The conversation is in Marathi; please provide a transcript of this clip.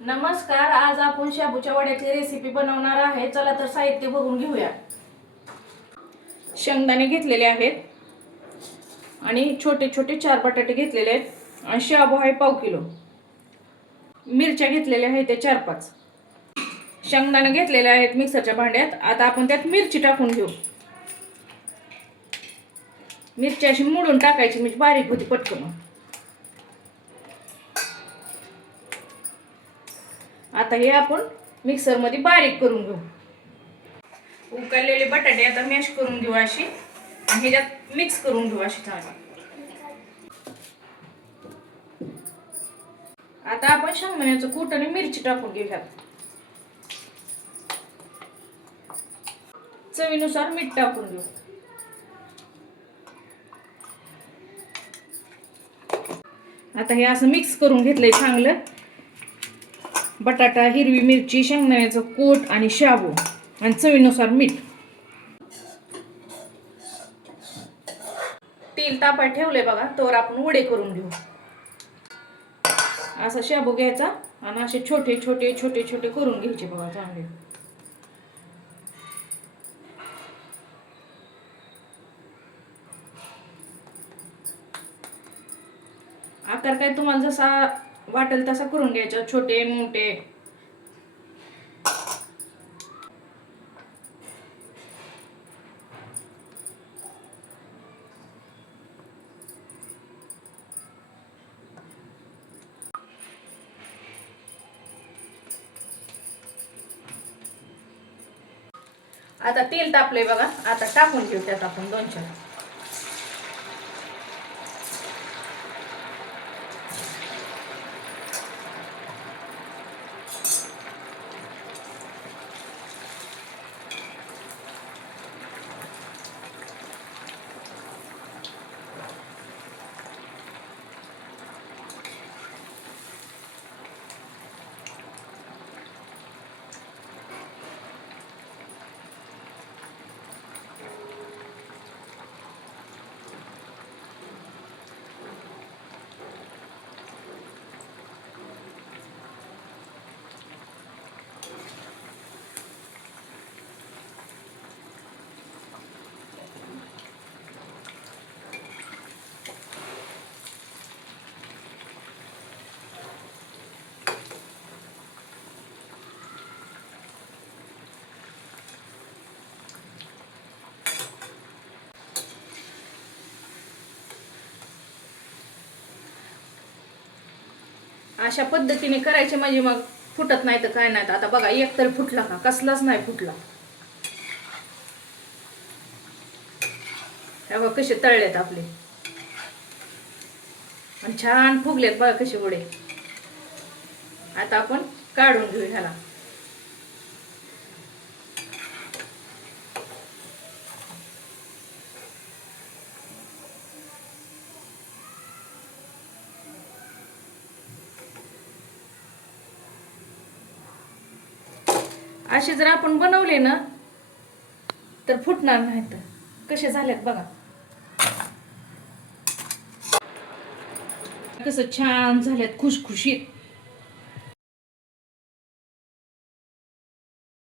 नमस्कार, आज आपण शाबूच्या वड्याची रेसिपी बनवणार आहे. चला तर साहित्य बघून घेऊया. शेंगदाणे घेतलेले आहेत आणि छोटे छोटे 4 बटाटे घेतलेले आहेत आणि शाबू आहे पाव किलो. मिरच्या घेतलेल्या आहेत त्या 4-5. शेंगदाणे घेतलेले आहेत मिक्सरच्या भांड्यात. आता आपण त्यात मिरची टाकून घेऊ. मिरची अशी मोडून टाकायची, म्हणजे बारीक होती पटकन. आता हे आपण मिक्सर मध्ये बारीक करून घेऊ. उकळलेले बटाटे आता मॅश करून घेऊ अशी, आणि ह्याच्यात मिक्स करून घेऊ अशी चांगली. आता आपण शेंगदाण्याचं कूट आणि मिरची टाकून घेऊयात. चवीनुसार मीठ टाकून घेऊ. आता हे असं मिक्स करून घेतलंय चांगलं. बटाटा, हिरवी मिरची, शेंगदाण्याचं कूट आणि शाबू आणि चवीनुसार मीठ. तेल तापायला ठेवलंय बघा, तोवर आपण वडे करून घेऊ. असा शाबू घ्यायचा आणि असे छोटे छोटे छोटे छोटे करून घ्यायचे बघा चांगले. आकार काय तुम्हाला जसा वाटेल तसा करून घ्यायचा, छोटे मोठे. आता तेल तापले बघा, आता टाकून घेऊ त्यात आपण 2-4. अशा पद्धतीने करायचे, म्हणजे मग फुटत नाही तर काय नाही. आता बघा, एक तर फुटला का? कसलाच नाही फुटला. हे बघा कसे तळलेत आपले आणि छान फुगलेत बघा कसे वडे. आता आपण काढून घेऊ ह्याला. असे जर आपण बनवले ना तर फुटणार नाहीत. कसे झालेत बघा, कसं छान झालेत, खुशखुशीत.